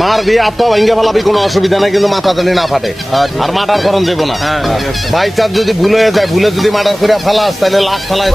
মারবি আত্মা ভাঙ্গে ফেলাবি, কোনো অসুবিধা নাই, কিন্তু মাথা জানি না ফাটে। আর মার্ডার করন দেবো না। বাই চান্স যদি ভুল হয়ে যায়, ভুলে যদি মার্ডার করে ফেলাস তাহলে লাশ ফেলায়